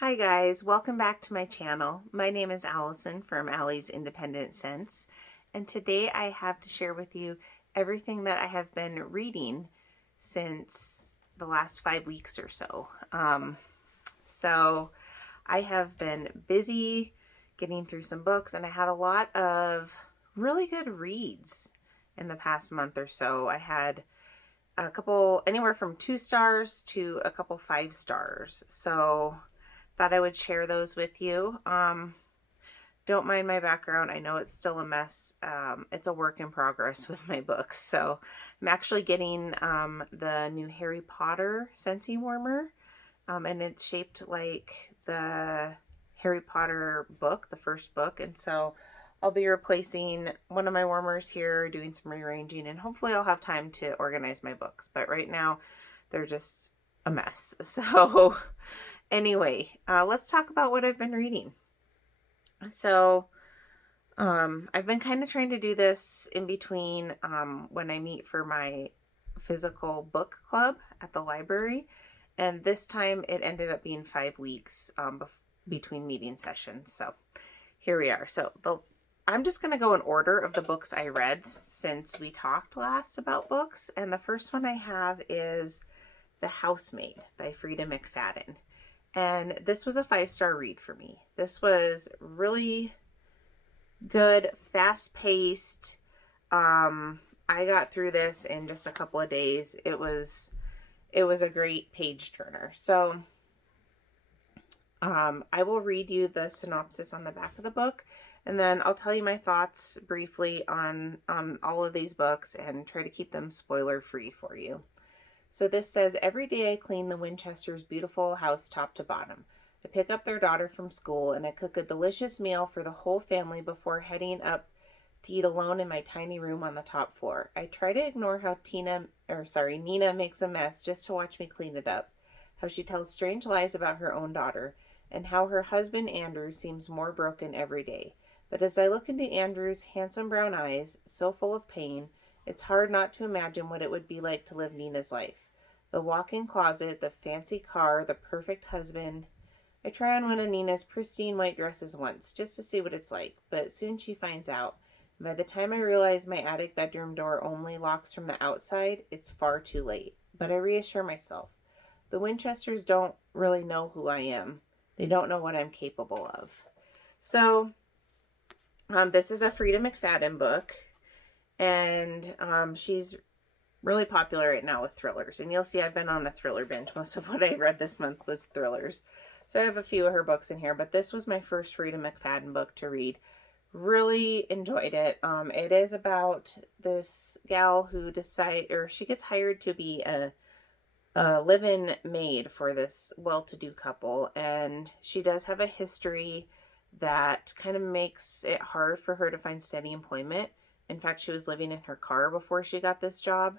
Hi guys, welcome back to my channel. My name is Allison from Allie's Independent Sense, and today I have to share with you everything that I have been reading since the last 5 weeks or so. So I have been busy getting through some books, and I had a lot of really good reads in the past month or so. I had a couple anywhere from 2 stars to a couple 5 stars. So thought I would share those with you. Don't mind my background. I know it's still a mess. It's a work in progress with my books. So I'm actually getting the new Harry Potter Scentsy warmer, and it's shaped like the Harry Potter book, the first book. And so I'll be replacing one of my warmers here, doing some rearranging, and hopefully I'll have time to organize my books. But right now, they're just a mess. So anyway, let's talk about what I've been reading. So, I've been kind of trying to do this in between when I meet for my physical book club at the library. And this time it ended up being 5 weeks between meeting sessions. So here we are. I'm just going to go in order of the books I read since we talked last about books. And the first one I have is The Housemaid by Frida McFadden. And this was a 5 star read for me. This was really good, fast paced. I got through this in just a couple of days. It was a great page turner. So I will read you the synopsis on the back of the book, and then I'll tell you my thoughts briefly on all of these books and try to keep them spoiler free for you. So this says, every day I clean the Winchesters' beautiful house top to bottom. I pick up their daughter from school and I cook a delicious meal for the whole family before heading up to eat alone in my tiny room on the top floor. I try to ignore how Nina makes a mess just to watch me clean it up, how she tells strange lies about her own daughter, and how her husband Andrew seems more broken every day. But as I look into Andrew's handsome brown eyes, so full of pain, it's hard not to imagine what it would be like to live Nina's life. The walk-in closet, the fancy car, the perfect husband. I try on one of Nina's pristine white dresses once, just to see what it's like, but soon she finds out. And by the time I realize my attic bedroom door only locks from the outside, it's far too late. But I reassure myself. The Winchesters don't really know who I am. They don't know what I'm capable of. So, this is a Frida McFadden book, and she's really popular right now with thrillers. And you'll see I've been on a thriller binge. Most of what I read this month was thrillers. So I have a few of her books in here, but this was my first Frida McFadden book to read. Really enjoyed it. It is about this gal who she gets hired to be a live-in maid for this well-to-do couple, and she does have a history that kind of makes it hard for her to find steady employment. In fact, she was living in her car before she got this job,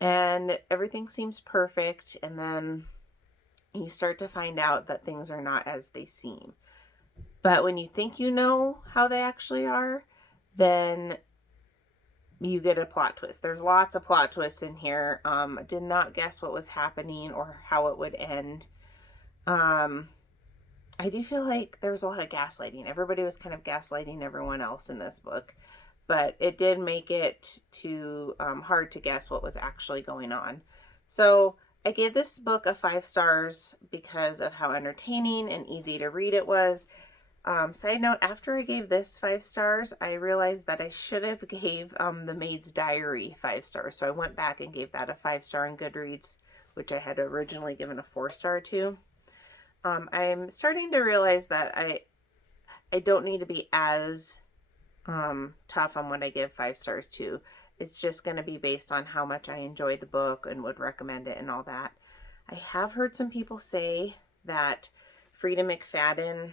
and everything seems perfect, and then you start to find out that things are not as they seem. But when you think you know how they actually are, then you get a plot twist. There's lots of plot twists in here. I did not guess what was happening or how it would end. I do feel like there was a lot of gaslighting. Everybody was kind of gaslighting everyone else in this book, but it did make it too hard to guess what was actually going on. So I gave this book a 5 stars because of how entertaining and easy to read it was. Side note, after I gave this 5 stars, I realized that I should have gave The Maid's Diary 5 stars. So I went back and gave that a 5 star on Goodreads, which I had originally given a 4 star to. I'm starting to realize that I don't need to be as tough on what I give 5 stars to. It's just going to be based on how much I enjoyed the book and would recommend it and all that. I have heard some people say that Frida McFadden,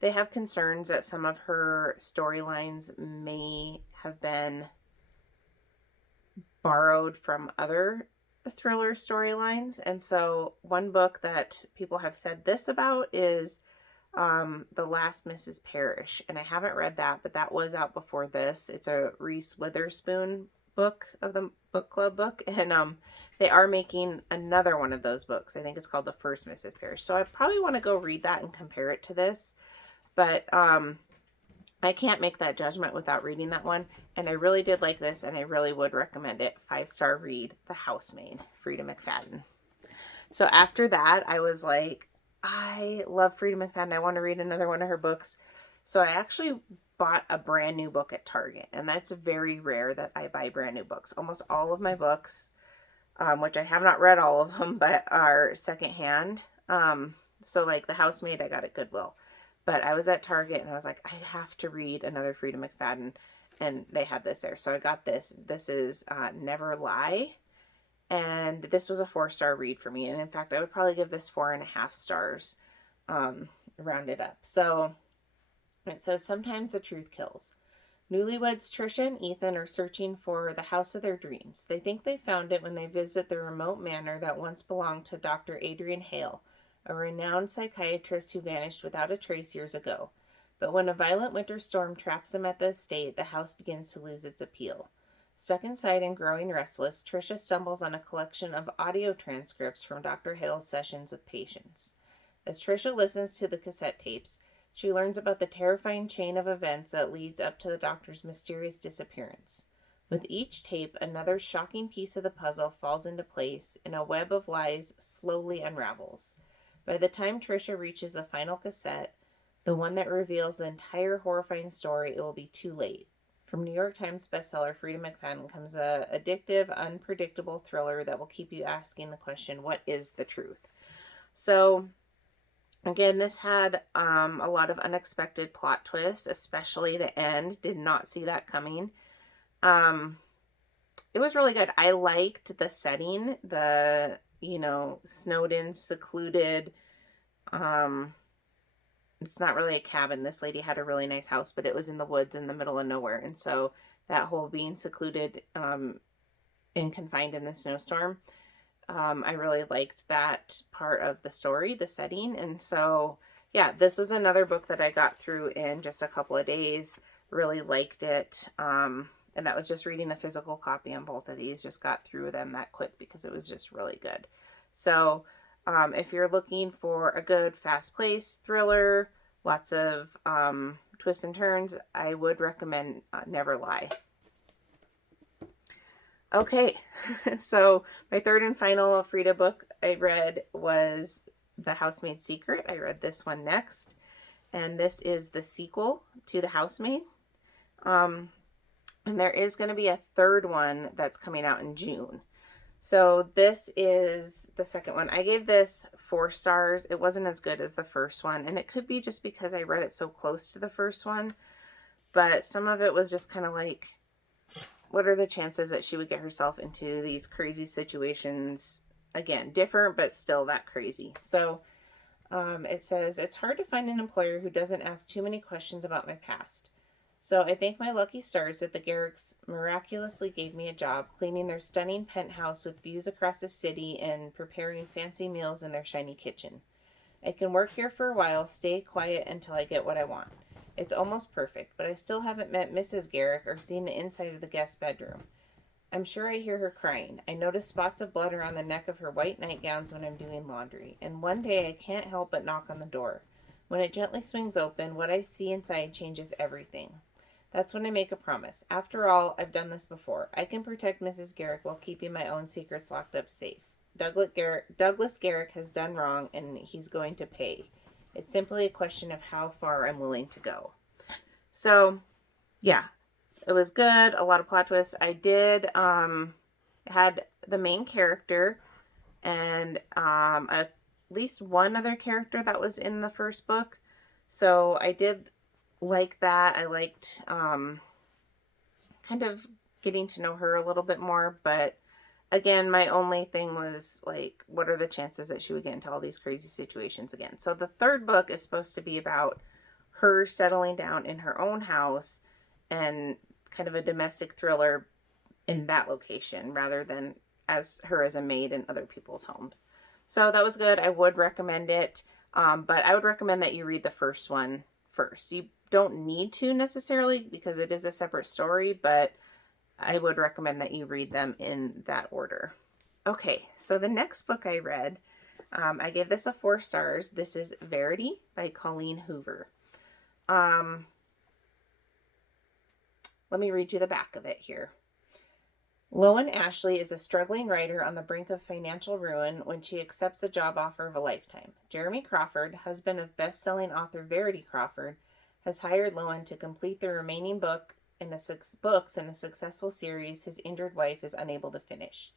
they have concerns that some of her storylines may have been borrowed from other thriller storylines. And so one book that people have said this about is The Last Mrs. Parrish. And I haven't read that, but that was out before this. It's a Reese Witherspoon book of the book club book, and they are making another one of those books. I think it's called The First Mrs. Parrish. So I probably want to go read that and compare it to this, but I can't make that judgment without reading that one. And I really did like this, and I really would recommend it. 5-star read, The Housemaid, Freida McFadden. So after that, I was like, I love Freida McFadden. I want to read another one of her books. So I actually bought a brand new book at Target, and that's very rare that I buy brand new books. Almost all of my books, which I have not read all of them, but are secondhand. So like The Housemaid, I got at Goodwill. But I was at Target and I was like, I have to read another Freida McFadden, and they had this there. So I got this. This is Never Lie. And this was a 4-star read for me. And in fact, I would probably give this 4.5 stars, rounded up. So it says, sometimes the truth kills. Newlyweds Trisha and Ethan are searching for the house of their dreams. They think they found it when they visit the remote manor that once belonged to Dr. Adrian Hale, a renowned psychiatrist who vanished without a trace years ago. But when a violent winter storm traps them at the estate, the house begins to lose its appeal. Stuck inside and growing restless, Trisha stumbles on a collection of audio transcripts from Dr. Hale's sessions with patients. As Trisha listens to the cassette tapes, she learns about the terrifying chain of events that leads up to the doctor's mysterious disappearance. With each tape, another shocking piece of the puzzle falls into place, and a web of lies slowly unravels. By the time Trisha reaches the final cassette, the one that reveals the entire horrifying story, it will be too late. From New York Times bestseller Freida McFadden comes a addictive, unpredictable thriller that will keep you asking the question, what is the truth? So, again, this had a lot of unexpected plot twists, especially the end. Did not see that coming. It was really good. I liked the setting, the, snowed in, secluded, it's not really a cabin. This lady had a really nice house, but it was in the woods in the middle of nowhere. And so that whole being secluded and confined in the snowstorm, I really liked that part of the story, the setting. And so, yeah, this was another book that I got through in just a couple of days. Really liked it. And that was just reading the physical copy on both of these. Just got through them that quick because it was just really good. So if you're looking for a good fast-paced thriller, lots of twists and turns, I would recommend Never Lie. Okay, so my third and final Freida book I read was The Housemaid's Secret. I read this one next, and this is the sequel to The Housemaid. And there is going to be a third one that's coming out in June. So this is the second one. I gave this 4 stars. It wasn't as good as the first one, and it could be just because I read it so close to the first one, but some of it was just kind of like, what are the chances that she would get herself into these crazy situations? Again, different, but still that crazy. So it says, it's hard to find an employer who doesn't ask too many questions about my past. So I thank my lucky stars that the Garricks miraculously gave me a job cleaning their stunning penthouse with views across the city and preparing fancy meals in their shiny kitchen. I can work here for a while, stay quiet until I get what I want. It's almost perfect, but I still haven't met Mrs. Garrick or seen the inside of the guest bedroom. I'm sure I hear her crying. I notice spots of blood around the neck of her white nightgowns when I'm doing laundry, and one day I can't help but knock on the door. When it gently swings open, what I see inside changes everything. That's when I make a promise. After all, I've done this before. I can protect Mrs. Garrick while keeping my own secrets locked up safe. Douglas Garrick has done wrong, and he's going to pay. It's simply a question of how far I'm willing to go. So, yeah, it was good. A lot of plot twists. I did had the main character and at least one other character that was in the first book. So I did like that. I liked kind of getting to know her a little bit more, but again, my only thing was like, what are the chances that she would get into all these crazy situations again? So the third book is supposed to be about her settling down in her own house and kind of a domestic thriller in that location rather than as her as a maid in other people's homes. So that was good. I would recommend it. But I would recommend that you read the first one first. You don't need to necessarily because it is a separate story, but I would recommend that you read them in that order. Okay, so the next book I read, I gave this a 4 stars. This is Verity by Colleen Hoover. Let me read you the back of it here. Loan Ashley is a struggling writer on the brink of financial ruin when she accepts a job offer of a lifetime. Jeremy Crawford, husband of best-selling author Verity Crawford, has hired Loan to complete the remaining books in a successful series his injured wife is unable to finish.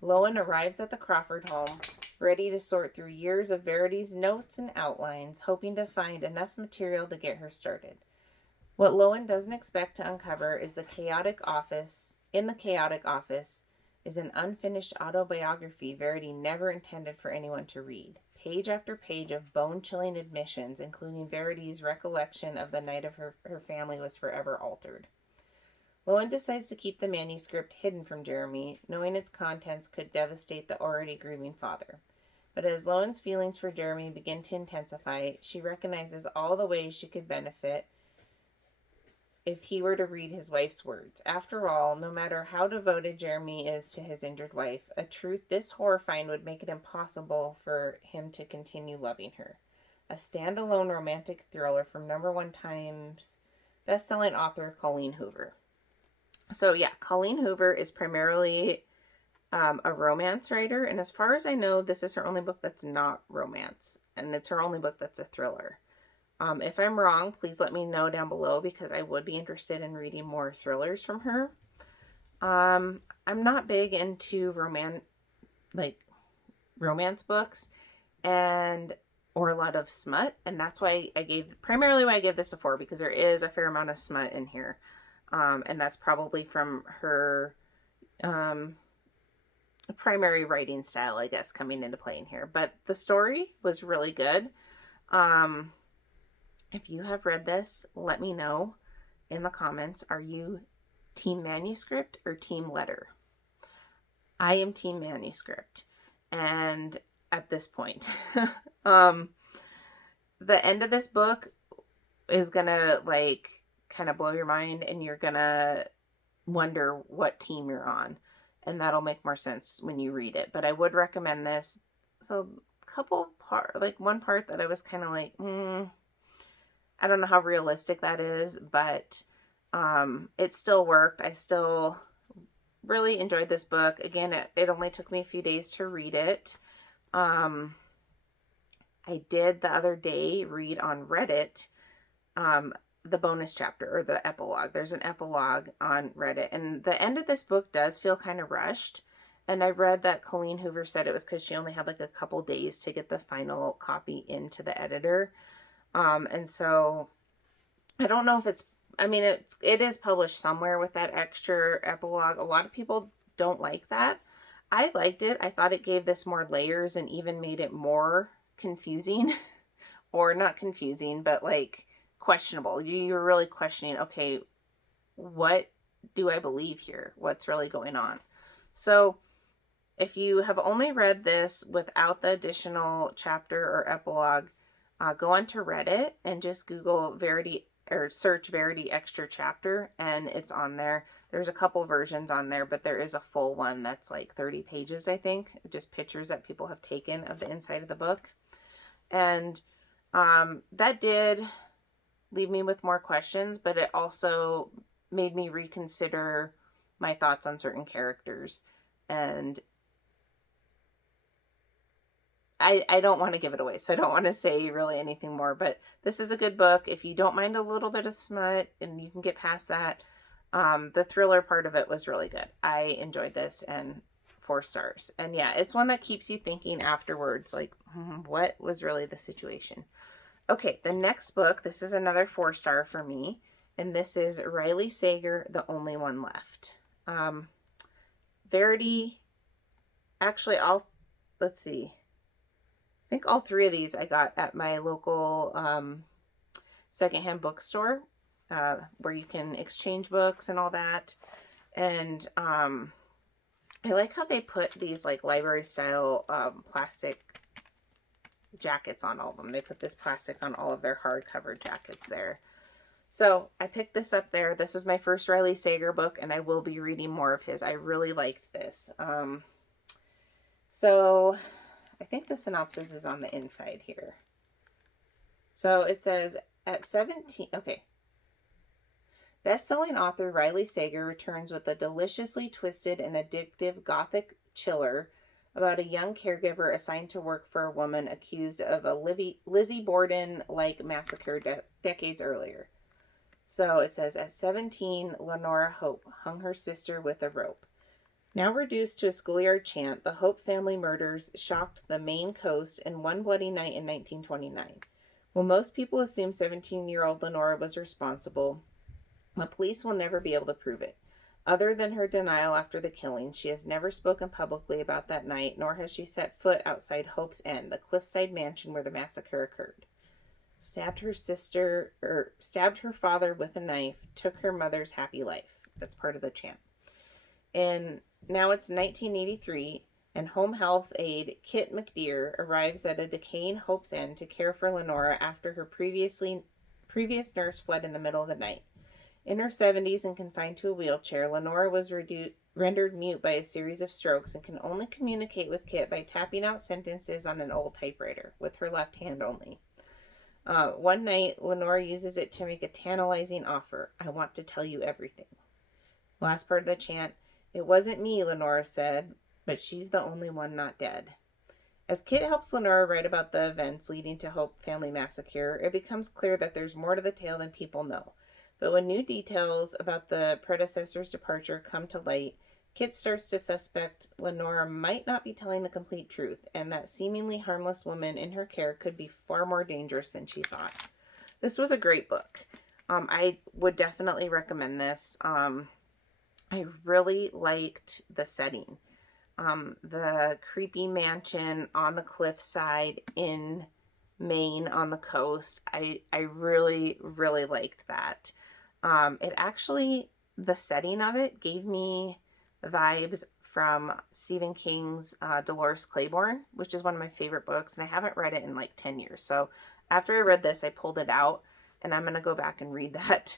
Loan arrives at the Crawford home, ready to sort through years of Verity's notes and outlines, hoping to find enough material to get her started. What Loan doesn't expect to uncover is the chaotic office is an unfinished autobiography Verity never intended for anyone to read. Page after page of bone-chilling admissions, including Verity's recollection of the night of her family was forever altered. Loan decides to keep the manuscript hidden from Jeremy, knowing its contents could devastate the already grieving father. But as Loan's feelings for Jeremy begin to intensify, she recognizes all the ways she could benefit if he were to read his wife's words. After all, no matter how devoted Jeremy is to his injured wife, a truth this horrifying would make it impossible for him to continue loving her. A standalone romantic thriller from #1 Times best-selling author Colleen Hoover. So yeah, Colleen Hoover is primarily a romance writer, and as far as I know, this is her only book that's not romance, and it's her only book that's a thriller. If I'm wrong, please let me know down below because I would be interested in reading more thrillers from her. I'm not big into romance books or a lot of smut, and that's why primarily why I gave this a 4, because there is a fair amount of smut in here. And that's probably from her primary writing style, I guess, coming into play in here. But the story was really good. If you have read this, let me know in the comments. Are you team manuscript or team letter? I am team manuscript. And at this point, the end of this book is gonna kind of blow your mind, and you're gonna wonder what team you're on. And that'll make more sense when you read it. But I would recommend this. So one part that I was kind of like, I don't know how realistic that is, but it still worked. I still really enjoyed this book. Again, it only took me a few days to read it. I did the other day read on Reddit the bonus chapter, or the epilogue. There's an epilogue on Reddit, and the end of this book does feel kind of rushed. And I read that Colleen Hoover said it was because she only had a couple days to get the final copy into the editor. And so I don't know if it is published somewhere with that extra epilogue. A lot of people don't like that. I liked it. I thought it gave this more layers and even made it more confusing or not confusing, but questionable. You were really questioning, okay, what do I believe here? What's really going on? So if you have only read this without the additional chapter or epilogue, go onto Reddit and just Google Verity or search Verity extra chapter, and it's on there. There's a couple versions on there, but there is a full one that's 30 pages, I think, just pictures that people have taken of the inside of the book. And that did leave me with more questions, but it also made me reconsider my thoughts on certain characters. And I don't want to give it away, so I don't want to say really anything more, but this is a good book. If you don't mind a little bit of smut and you can get past that, the thriller part of it was really good. I enjoyed this, and 4 stars. And yeah, it's one that keeps you thinking afterwards, what was really the situation? Okay, the next book, this is another 4 star for me, and this is Riley Sager, The Only One Left. Verity, actually, let's see. I think all 3 of these I got at my local secondhand bookstore, where you can exchange books and all that. And I like how they put these library style plastic jackets on all of them. They put this plastic on all of their hardcover jackets there. So I picked this up there. This was my first Riley Sager book, and I will be reading more of his. I really liked this. So I think the synopsis is on the inside here. So it says, at 17, okay. Best-selling author Riley Sager returns with a deliciously twisted and addictive gothic chiller about a young caregiver assigned to work for a woman accused of a Lizzie Borden-like massacre decades earlier. So it says, at 17, Lenora Hope hung her sister with a rope. Now reduced to a schoolyard chant, the Hope family murders shocked the Maine coast in one bloody night in 1929. While most people assume 17-year-old Lenora was responsible, the police will never be able to prove it. Other than her denial after the killing, she has never spoken publicly about that night, nor has she set foot outside Hope's End, the cliffside mansion where the massacre occurred. Stabbed her father with a knife, took her mother's happy life. That's part of the chant. And now it's 1983, and home health aide Kit McDeer arrives at a decaying Hope's End to care for Lenora after her previous nurse fled in the middle of the night. In her 70s and confined to a wheelchair, Lenora was rendered mute by a series of strokes and can only communicate with Kit by tapping out sentences on an old typewriter, with her left hand only. One night, Lenora uses it to make a tantalizing offer. I want to tell you everything. Last part of the chant. It wasn't me, Lenora said, but she's the only one not dead. As Kit helps Lenora write about the events leading to Hope family massacre, it becomes clear that there's more to the tale than people know. But when new details about the predecessor's departure come to light, Kit starts to suspect Lenora might not be telling the complete truth, and that seemingly harmless woman in her care could be far more dangerous than she thought. This was a great book. I would definitely recommend this. I really liked the setting. The creepy mansion on the cliffside in Maine on the coast. I really, really liked that. It actually, the setting of it gave me vibes from Stephen King's Dolores Claiborne, which is one of my favorite books, and I haven't read it in like 10 years. So after I read this, I pulled it out, and I'm going to go back and read that.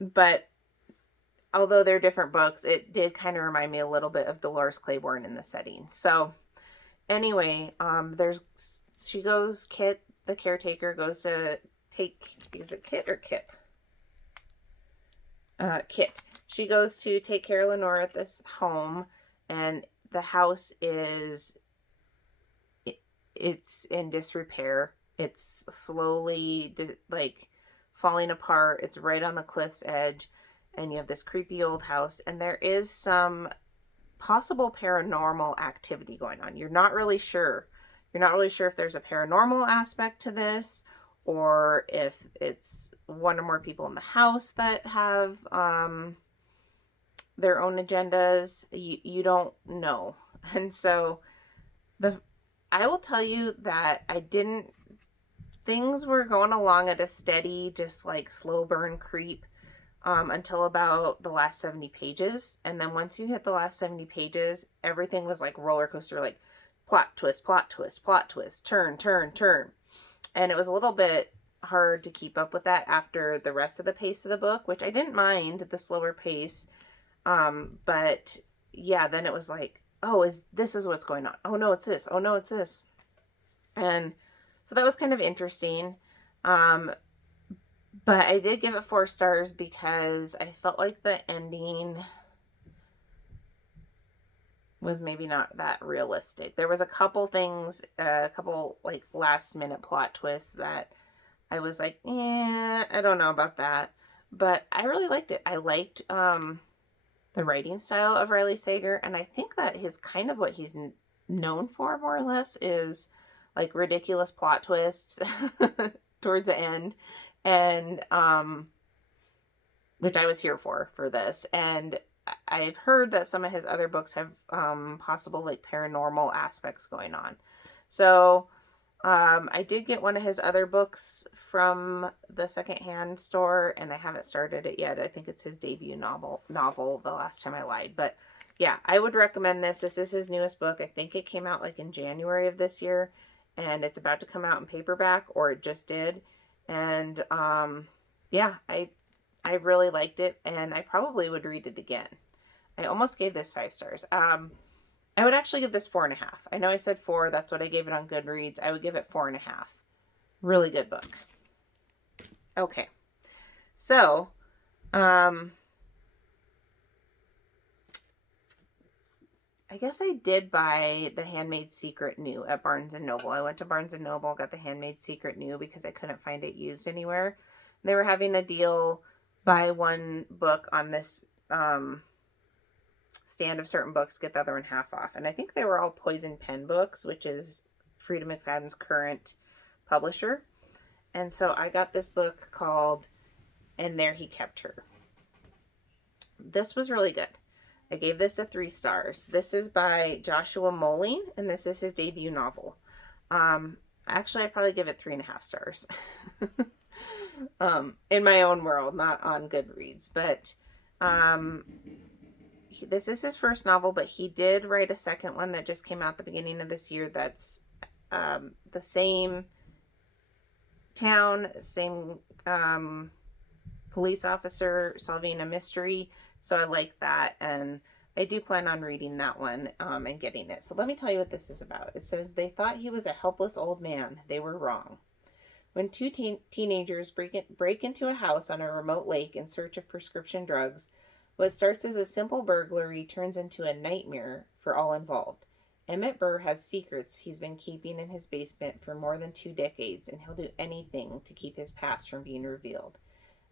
But although they're different books, it did kind of remind me a little bit of Dolores Claiborne in the setting. So anyway, Kit, the caretaker, goes to is it Kit or Kip? Kit. She goes to take care of Lenora at this home, and the house it's in disrepair. It's slowly falling apart. It's right on the cliff's edge, and you have this creepy old house, and there is some possible paranormal activity going on. You're not really sure if there's a paranormal aspect to this, or if it's one or more people in the house that have their own agendas. You don't know. And so I will tell you that things were going along at a steady, just like slow burn creep until about the last 70 pages. And then once you hit the last 70 pages, everything was like roller coaster, like plot twist, plot twist, plot twist, turn, turn, turn. And it was a little bit hard to keep up with that after the rest of the pace of the book, which I didn't mind, the slower pace. But yeah, then it was like, oh, this is what's going on. Oh no, it's this. Oh no, it's this. And so that was kind of interesting. But I did give it 4 stars because I felt like the ending was maybe not that realistic. There was a couple things, a couple like last minute plot twists that I was like, I don't know about that. But I really liked it. I liked the writing style of Riley Sager, and I think that his kind of what he's known for, more or less, is like ridiculous plot twists towards the end, and which I was here for this. And I've heard that some of his other books have possible like paranormal aspects going on. So I did get one of his other books from the secondhand store, and I haven't started it yet. I think it's his debut novel, The Last Time I Lied. But yeah, I would recommend this. This is his newest book. I think it came out like in January of this year, and it's about to come out in paperback, or it just did. And yeah, I really liked it, and I probably would read it again. I almost gave this 5 stars. I would actually give this 4.5. I know I said 4. That's what I gave it on Goodreads. I would give it 4.5. Really good book. Okay. So, I guess I did buy The Handmaid's Secret new at Barnes & Noble. I went to Barnes & Noble, got The Handmaid's Secret new because I couldn't find it used anywhere. They were having a deal, buy one book on this stand of certain books, get the other one half off. And I think they were all Poison Pen books, which is Frida McFadden's current publisher. And so I got this book called And There He Kept Her. This was really good. I gave this a 3 stars. This is by Joshua Moline, and this is his debut novel. Actually, I'd probably give it 3.5 stars. In my own world, not on Goodreads. But this is his first novel, but he did write a second one that just came out the beginning of this year that's the same town, same police officer solving a mystery. So I like that, and I do plan on reading that one and getting it. So let me tell you what this is about. It says, they thought he was a helpless old man. They were wrong. When two teenagers break into a house on a remote lake in search of prescription drugs, what starts as a simple burglary turns into a nightmare for all involved. Emmett Burr has secrets he's been keeping in his basement for more than 2 decades, and he'll do anything to keep his past from being revealed.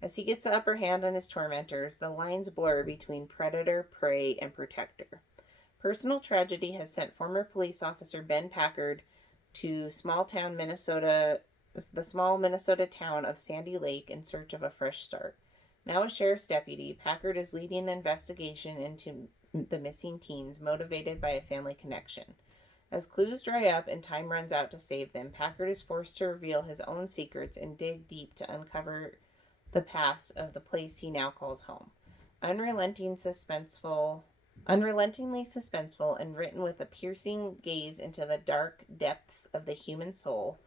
As he gets the upper hand on his tormentors, the lines blur between predator, prey, and protector. Personal tragedy has sent former police officer Ben Packard to the small Minnesota town of Sandy Lake in search of a fresh start. Now a sheriff's deputy, Packard is leading the investigation into the missing teens, motivated by a family connection. As clues dry up and time runs out to save them, Packard is forced to reveal his own secrets and dig deep to uncover the past of the place he now calls home. Unrelentingly suspenseful and written with a piercing gaze into the dark depths of the human soul,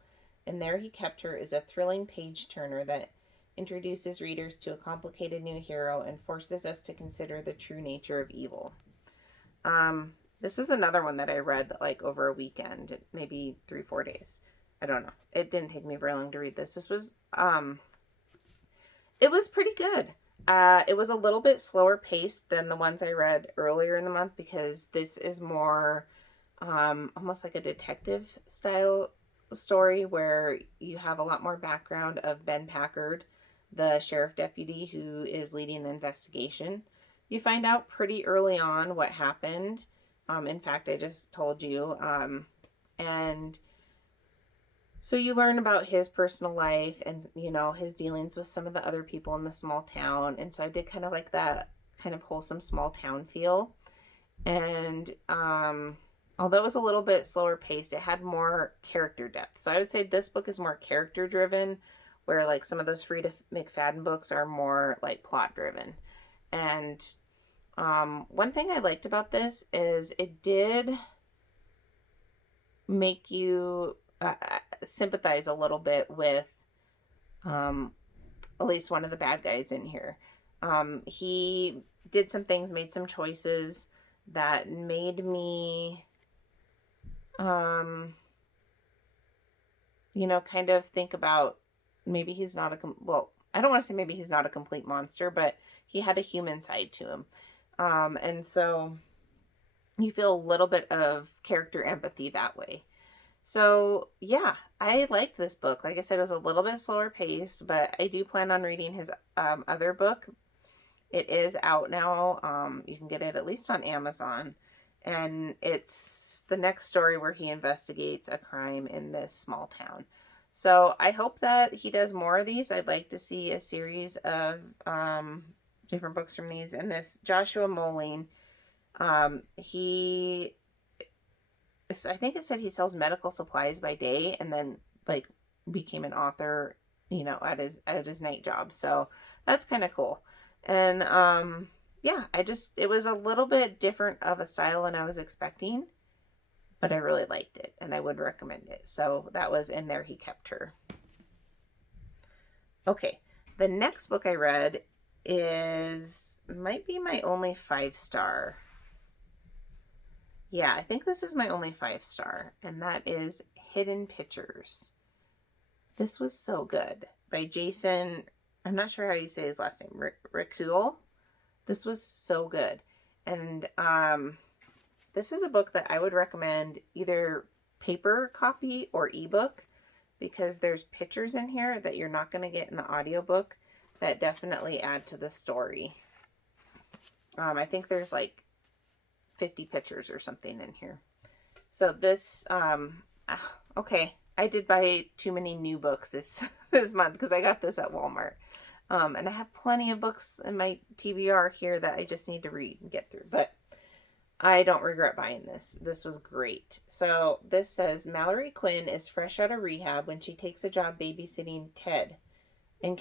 And There He Kept Her is a thrilling page-turner that introduces readers to a complicated new hero and forces us to consider the true nature of evil. This is another one that I read like over a weekend, maybe 3-4 days. I don't know. It didn't take me very long to read this. This was it was pretty good. It was a little bit slower paced than the ones I read earlier in the month because this is more almost like a detective style story where you have a lot more background of Ben Packard, the sheriff deputy who is leading the investigation. You find out pretty early on what happened. In fact, I just told you. And so you learn about his personal life and, you know, his dealings with some of the other people in the small town. And so I did kind of like that kind of wholesome small town feel. And although it was a little bit slower paced, it had more character depth. So I would say this book is more character driven, where like some of those Frida McFadden books are more like plot driven. And one thing I liked about this is it did make you sympathize a little bit with at least one of the bad guys in here. He did some things, made some choices that made me you know, kind of think about maybe he's not I don't want to say maybe he's not a complete monster, but he had a human side to him. And so you feel a little bit of character empathy that way. So yeah, I liked this book. Like I said, it was a little bit slower paced, but I do plan on reading his other book. It is out now. You can get it at least on Amazon. And it's the next story where he investigates a crime in this small town. So I hope that he does more of these. I'd like to see a series of different books from these. And this Joshua Moline, he, I think it said he sells medical supplies by day and then like became an author, you know, at his night job. So that's kind of cool. And yeah, it was a little bit different of a style than I was expecting, but I really liked it and I would recommend it. So that was In There He Kept Her. Okay, the next book I read might be my only 5 star. Yeah, I think this is my only 5 star, and that is Hidden Pictures. This was so good by Jason. I'm not sure how you say his last name. Ricule. This was so good, and this is a book that I would recommend either paper copy or ebook because there's pictures in here that you're not going to get in the audiobook that definitely add to the story. I think there's like 50 pictures or something in here. So this, okay, I did buy too many new books this month because I got this at Walmart. And I have plenty of books in my TBR here that I just need to read and get through. But I don't regret buying this. This was great. So this says Mallory Quinn is fresh out of rehab when she takes a job babysitting Ted and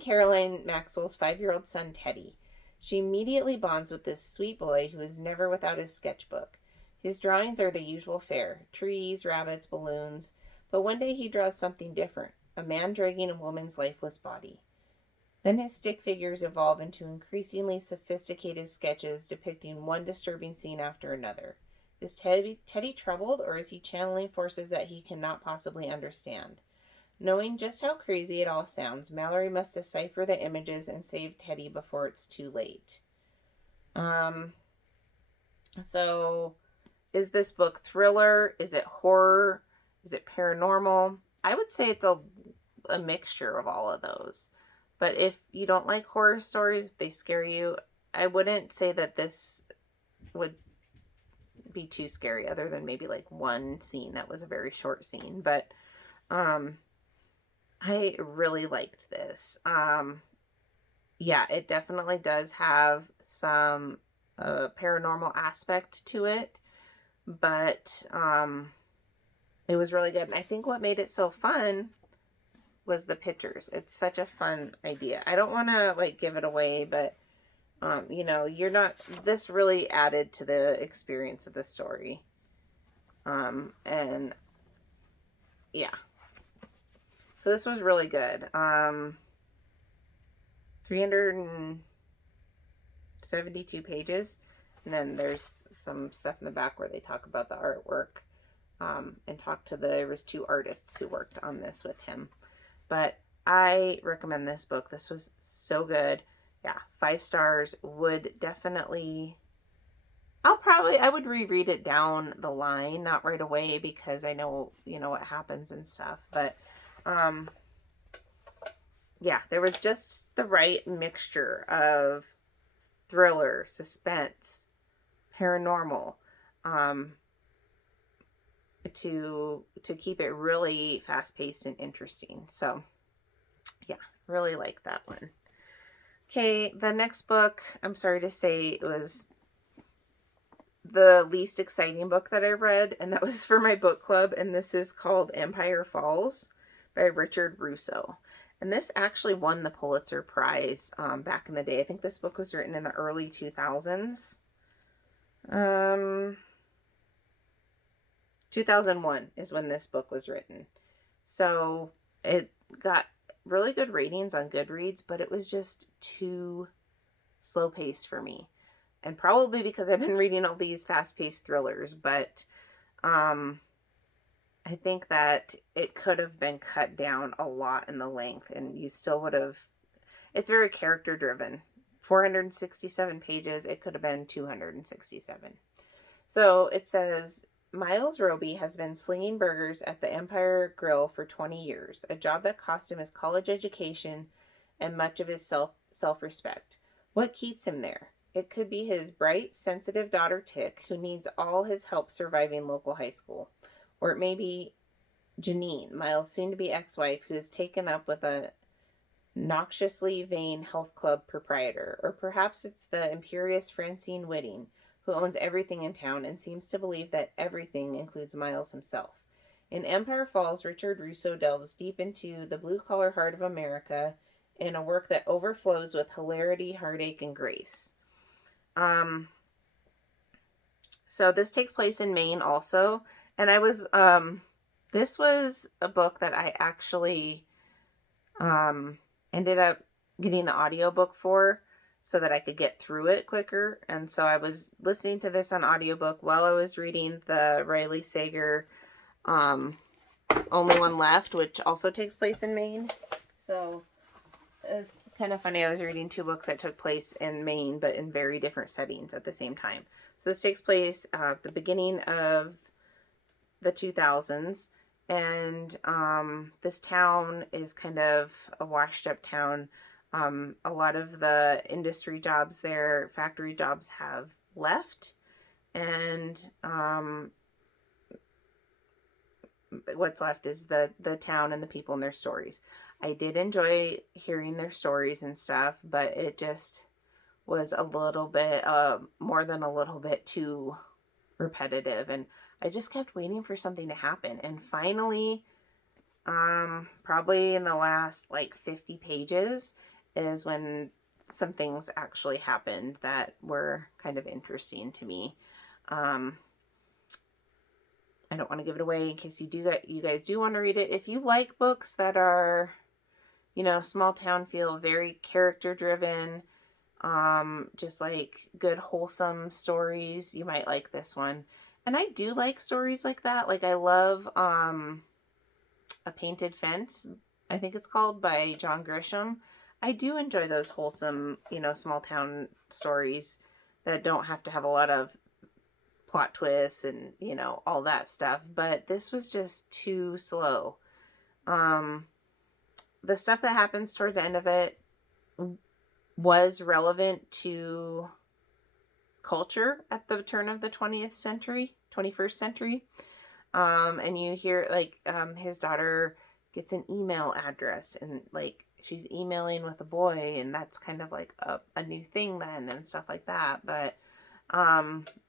Caroline Maxwell's 5-year-old son Teddy. She immediately bonds with this sweet boy who is never without his sketchbook. His drawings are the usual fare: trees, rabbits, balloons. But one day he draws something different: a man dragging a woman's lifeless body. Then his stick figures evolve into increasingly sophisticated sketches depicting one disturbing scene after another. Is Teddy troubled, or is he channeling forces that he cannot possibly understand? Knowing just how crazy it all sounds, Mallory must decipher the images and save Teddy before it's too late. Um, so is this book thriller? Is it horror? Is it paranormal? I would say it's a mixture of all of those. But if you don't like horror stories, if they scare you, I wouldn't say that this would be too scary, other than maybe like one scene that was a very short scene. But I really liked this. Yeah, it definitely does have some paranormal aspect to it, but it was really good. And I think what made it so fun was the pictures. It's such a fun idea. I don't want to like give it away, but you're not, this really added to the experience of the story. And yeah. So this was really good. 372 pages. And then there's some stuff in the back where they talk about the artwork, and there was 2 artists who worked on this with him. But I recommend this book. This was so good. Yeah, 5 stars. Would definitely, I would reread it down the line, not right away because I know, what happens and stuff. But, yeah, there was just the right mixture of thriller, suspense, paranormal, to keep it really fast paced and interesting. So yeah, really like that one. Okay, the next book, I'm sorry to say, it was the least exciting book that I read, and that was for my book club, and this is called Empire Falls by Richard Russo. And this actually won the Pulitzer Prize back in the day. I think this book was written in the early 2000s. 2001 is when this book was written. So it got really good ratings on Goodreads, but it was just too slow paced for me. And probably because I've been reading all these fast paced thrillers, but I think that it could have been cut down a lot in the length, and you still would have. It's very character driven. 467 pages. It could have been 267. So it says Miles Roby has been slinging burgers at the Empire Grill for 20 years, a job that cost him his college education and much of his self-respect. What keeps him there? It could be his bright, sensitive daughter Tick, who needs all his help surviving local high school. Or it may be Janine, Miles' soon-to-be ex-wife, who is taken up with a noxiously vain health club proprietor. Or perhaps it's the imperious Francine Whitting, who owns everything in town and seems to believe that everything includes Miles himself. In Empire Falls, Richard Russo delves deep into the blue-collar heart of America in a work that overflows with hilarity, heartache, and grace. So this takes place in Maine also. And this was a book that I actually Ended up getting the audiobook for so that I could get through it quicker. And so I was listening to this on audiobook while I was reading the Riley Sager Only One Left, which also takes place in Maine. So it was kind of funny. I was reading two books that took place in Maine, but in very different settings at the same time. So this takes place at the beginning of the 2000s. And this town is kind of a washed up town. A lot of the industry jobs there, factory jobs, have left. And what's left is the town and the people and their stories. I did enjoy hearing their stories and stuff, but it just was a little bit, more than a little bit too repetitive. And I just kept waiting for something to happen. And finally, probably in the last like 50 pages is when some things actually happened that were kind of interesting to me. I don't want to give it away in case you guys do want to read it. If you like books that are, small town feel, very character driven, just like good wholesome stories, you might like this one. And I do like stories like that. Like I love A Painted Fence, I think it's called, by John Grisham. I do enjoy those wholesome, small town stories that don't have to have a lot of plot twists and, all that stuff. But this was just too slow. The stuff that happens towards the end of it was relevant to culture at the turn of the 21st century. And you hear like his daughter gets an email address and like she's emailing with a boy, and that's kind of like a new thing then and stuff like that. But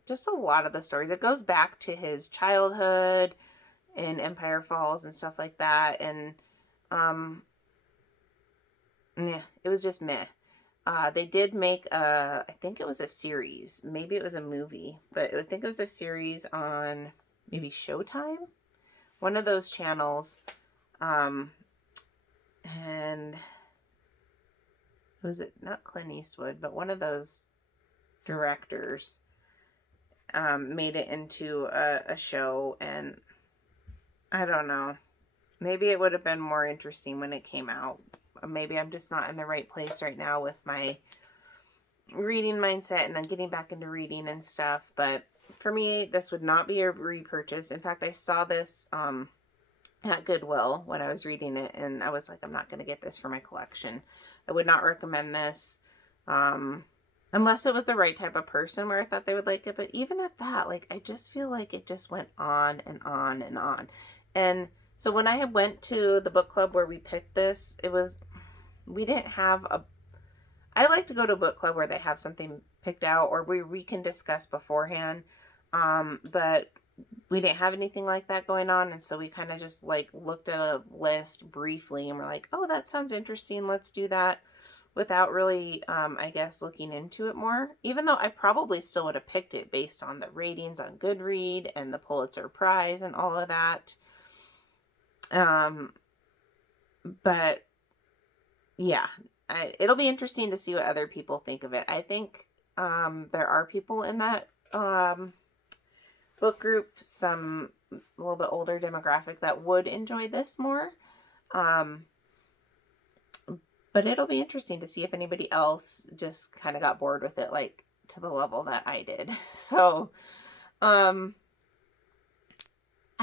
just a lot of the stories, it goes back to his childhood in Empire Falls and stuff like that. And yeah, it was just meh. They did make I think it was a series, maybe it was a movie, but I think it was a series on maybe Showtime, one of those channels. And was it not Clint Eastwood, but one of those directors made it into a show. And I don't know, maybe it would have been more interesting when it came out. Maybe I'm just not in the right place right now with my reading mindset, and I'm getting back into reading and stuff. But for me, this would not be a repurchase. In fact, I saw this at Goodwill when I was reading it, and I was like, I'm not going to get this for my collection. I would not recommend this unless it was the right type of person where I thought they would like it. But even at that, like, I just feel like it just went on and on and on. And so when I went to the book club where we picked this, we didn't have I like to go to a book club where they have something picked out or we can discuss beforehand. But we didn't have anything like that going on. And so we kind of just like looked at a list briefly and we're like, oh, that sounds interesting. Let's do that, without really, I guess, looking into it more, even though I probably still would have picked it based on the ratings on Goodread and the Pulitzer Prize and all of that. But yeah, it'll be interesting to see what other people think of it. I think there are people in that book group, some a little bit older demographic, that would enjoy this more. But it'll be interesting to see if anybody else just kind of got bored with it, like to the level that I did. So, I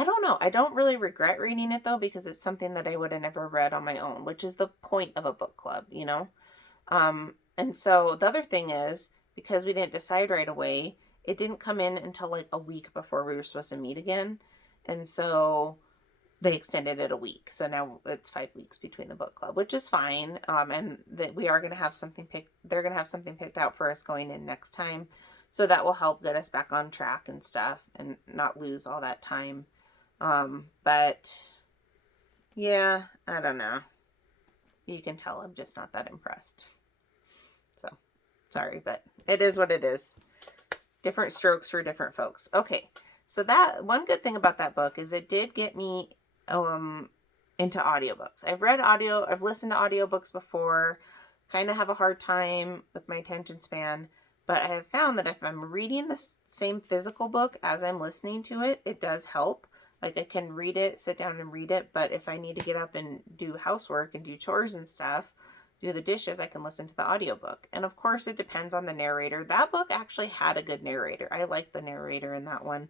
don't know. I don't really regret reading it though, because it's something that I would have never read on my own, which is the point of a book club, And so the other thing is, because we didn't decide right away, it didn't come in until like a week before we were supposed to meet again. And so they extended it a week. So now it's 5 weeks between the book club, which is fine. And that we are going to have something they're going to have something picked out for us going in next time. So that will help get us back on track and stuff and not lose all that time. But yeah, I don't know. You can tell I'm just not that impressed. So sorry, but it is what it is. Different strokes for different folks. Okay. So that one good thing about that book is it did get me into audiobooks. I've listened to audiobooks before, kind of have a hard time with my attention span, but I have found that if I'm reading the same physical book as I'm listening to it, it does help. Like I can read it, sit down and read it, but if I need to get up and do housework and do chores and stuff, do the dishes, I can listen to the audiobook. And of course, it depends on the narrator. That book actually had a good narrator. I like the narrator in that one.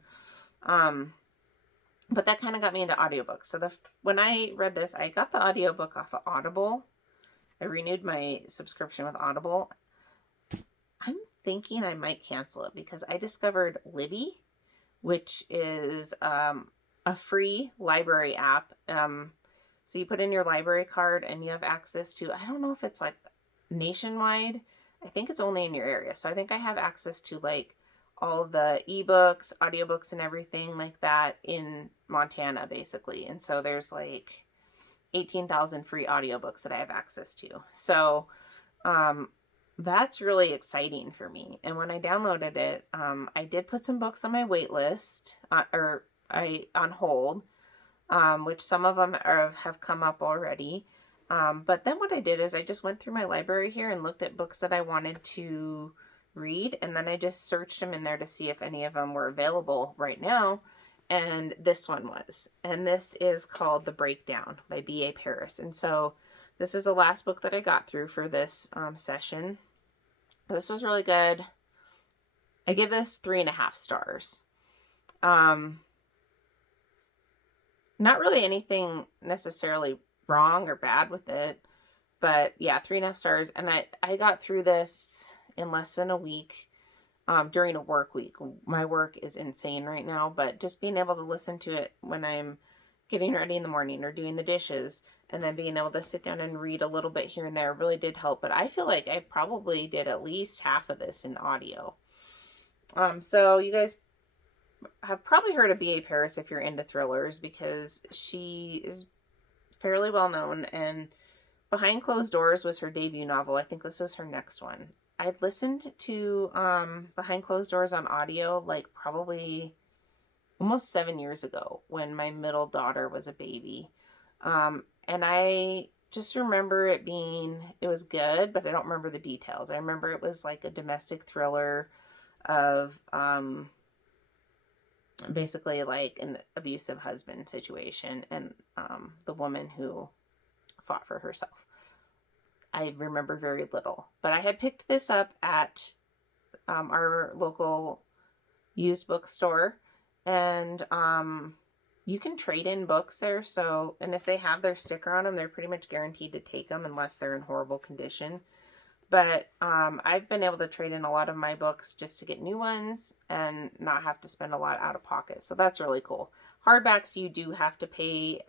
But that kind of got me into audiobooks. So when I read this, I got the audiobook off of Audible. I renewed my subscription with Audible. I'm thinking I might cancel it because I discovered Libby, which is a free library app. So you put in your library card and you have access to, I don't know if it's like nationwide. I think it's only in your area. So I think I have access to like all the ebooks, audiobooks, and everything like that in Montana, basically. And so there's like 18,000 free audiobooks that I have access to. So that's really exciting for me. And when I downloaded it, I did put some books on my wait list, on hold, which some of them have come up already. But then what I did is I just went through my library here and looked at books that I wanted to read, and then I just searched them in there to see if any of them were available right now, and this one was. And this is called The Breakdown by B.A. Paris. And so this is the last book that I got through for this session. This was really good. I give this 3.5 stars. Not really anything necessarily wrong or bad with it, but yeah, 3.5 stars. And I got through this in less than a week, during a work week. My work is insane right now, but just being able to listen to it when I'm getting ready in the morning or doing the dishes, and then being able to sit down and read a little bit here and there really did help. But I feel like I probably did at least half of this in audio. So you guys have probably heard of B.A. Paris if you're into thrillers, because she is fairly well known, and Behind Closed Doors was her debut novel. I think this was her next one. I listened to Behind Closed Doors on audio like probably almost 7 years ago when my middle daughter was a baby. And I just remember it was good, but I don't remember the details. I remember it was like a domestic thriller of basically like an abusive husband situation, and the woman who fought for herself. I remember very little, but I had picked this up at our local used bookstore, and you can trade in books there. So, and if they have their sticker on them, they're pretty much guaranteed to take them unless they're in horrible condition. But I've been able to trade in a lot of my books just to get new ones and not have to spend a lot out of pocket. So that's really cool. Hardbacks you do have to pay.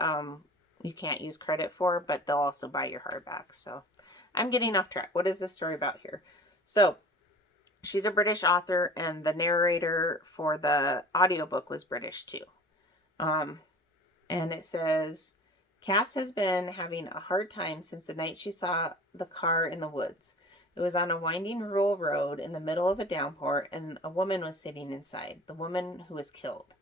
You can't use credit for, but they'll also buy your hardbacks. So I'm getting off track. What is this story about here? So she's a British author, and the narrator for the audiobook was British too. And it says, Cass has been having a hard time since the night she saw the car in the woods. It was on a winding rural road in the middle of a downpour, and a woman was sitting inside, the woman who was killed.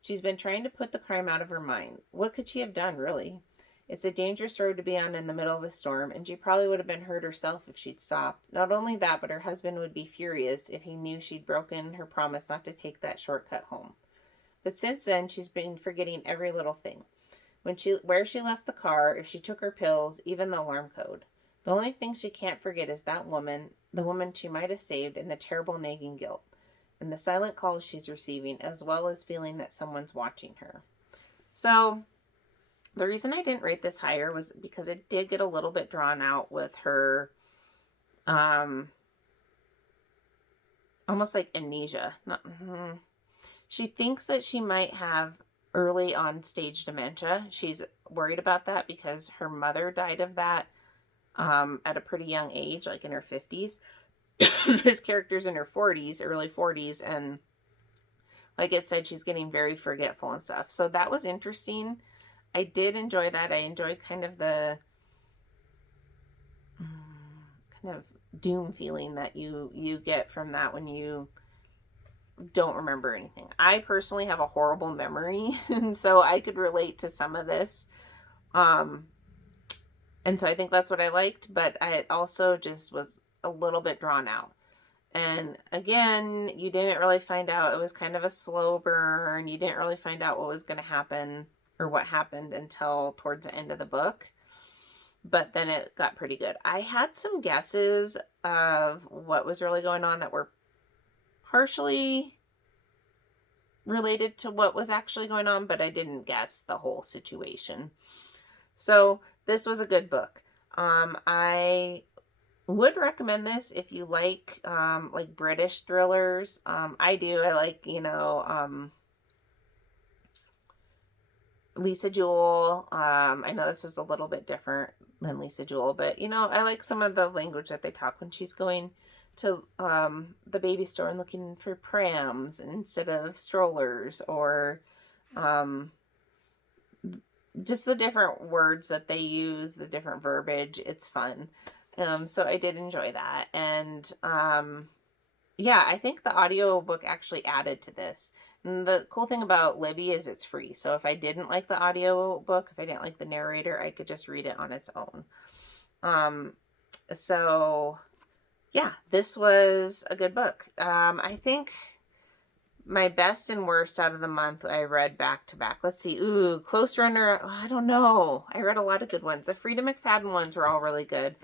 She's been trying to put the crime out of her mind. What could she have done, really? It's a dangerous road to be on in the middle of a storm, and she probably would have been hurt herself if she'd stopped. Not only that, but her husband would be furious if he knew she'd broken her promise not to take that shortcut home. But since then, she's been forgetting every little thing. Where she left the car, if she took her pills, even the alarm code. The only thing she can't forget is that woman, the woman she might have saved, and the terrible nagging guilt, and the silent calls she's receiving, as well as feeling that someone's watching her. So the reason I didn't rate this higher was because it did get a little bit drawn out with her, almost like amnesia. She thinks that she might have early on stage dementia. She's worried about that because her mother died of that at a pretty young age, like in her 50s. This character's in her 40s, early 40s, and like it said, she's getting very forgetful and stuff. So that was interesting. I did enjoy that. I enjoyed kind of the kind of doom feeling that you get from that when you don't remember anything. I personally have a horrible memory, and so I could relate to some of this. And so I think that's what I liked, but it also just was a little bit drawn out. And again, you didn't really find out. It was kind of a slow burn. You didn't really find out what was going to happen or what happened until towards the end of the book. But then it got pretty good. I had some guesses of what was really going on that were partially related to what was actually going on, but I didn't guess the whole situation. So this was a good book. I would recommend this if you like British thrillers. I do. I like, Lisa Jewell. I know this is a little bit different than Lisa Jewell, but I like some of the language that they talk when she's going to the baby store and looking for prams instead of strollers, or just the different words that they use, the different verbiage. It's fun. So I did enjoy that. And yeah, I think the audiobook actually added to this. And the cool thing about Libby is it's free. So if I didn't like the audiobook, if I didn't like the narrator, I could just read it on its own. So yeah, this was a good book. I think my best and worst out of the month I read back to back. Let's see. Ooh, Close Runner. Oh, I don't know. I read a lot of good ones. The Frida McFadden ones were all really good.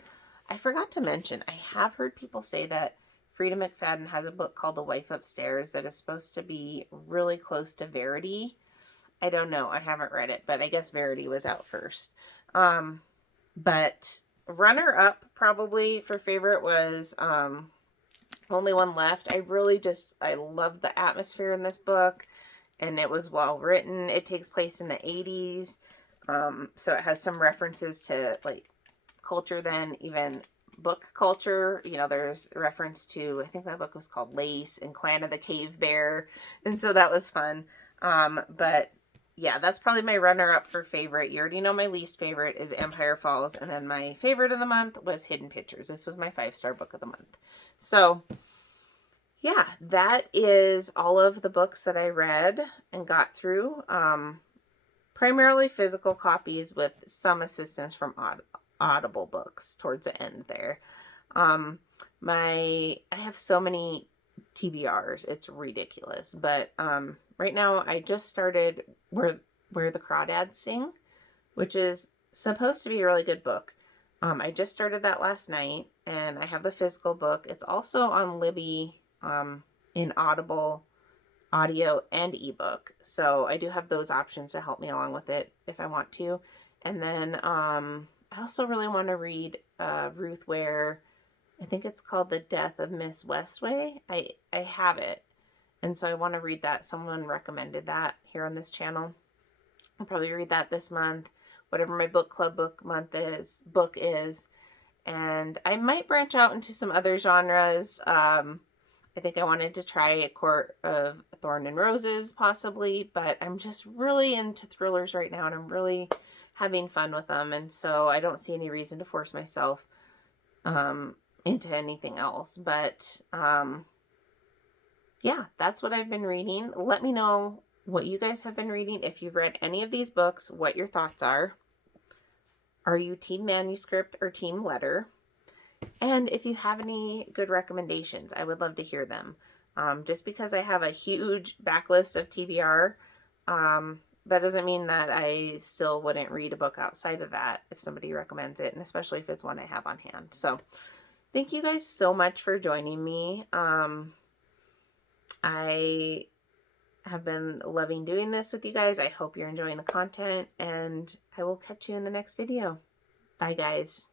I forgot to mention, I have heard people say that Frida McFadden has a book called The Wife Upstairs that is supposed to be really close to Verity. I don't know. I haven't read it, but I guess Verity was out first. But runner up probably for favorite was Only One Left. I love the atmosphere in this book, and it was well written. It takes place in the 80s. So it has some references to like culture than even book culture. There's reference to, I think that book was called Lace and Clan of the Cave Bear. And so that was fun. But yeah, that's probably my runner up for favorite. You already know my least favorite is Empire Falls. And then my favorite of the month was Hidden Pictures. This was my 5-star book of the month. So yeah, that is all of the books that I read and got through. Primarily physical copies with some assistance from Audible books towards the end there. I have so many TBRs, it's ridiculous. But right now I just started Where the Crawdads Sing, which is supposed to be a really good book. I just started that last night, and I have the physical book. It's also on Libby in Audible audio and ebook, so I do have those options to help me along with it if I want to. And then I also really want to read Ruth Ware. I think it's called The Death of Miss Westaway. I have it, and so I want to read that. Someone recommended that here on this channel. I'll probably read that this month, whatever my book club book is. And I might branch out into some other genres. I think I wanted to try A Court of Thorn and Roses possibly, but I'm just really into thrillers right now, and I'm really having fun with them. And so I don't see any reason to force myself into anything else. But yeah, that's what I've been reading. Let me know what you guys have been reading. If you've read any of these books, what your thoughts are. Are you team manuscript or team letter? And if you have any good recommendations, I would love to hear them. Just because I have a huge backlist of TBR, that doesn't mean that I still wouldn't read a book outside of that if somebody recommends it, and especially if it's one I have on hand. So thank you guys so much for joining me. I have been loving doing this with you guys. I hope you're enjoying the content, and I will catch you in the next video. Bye, guys.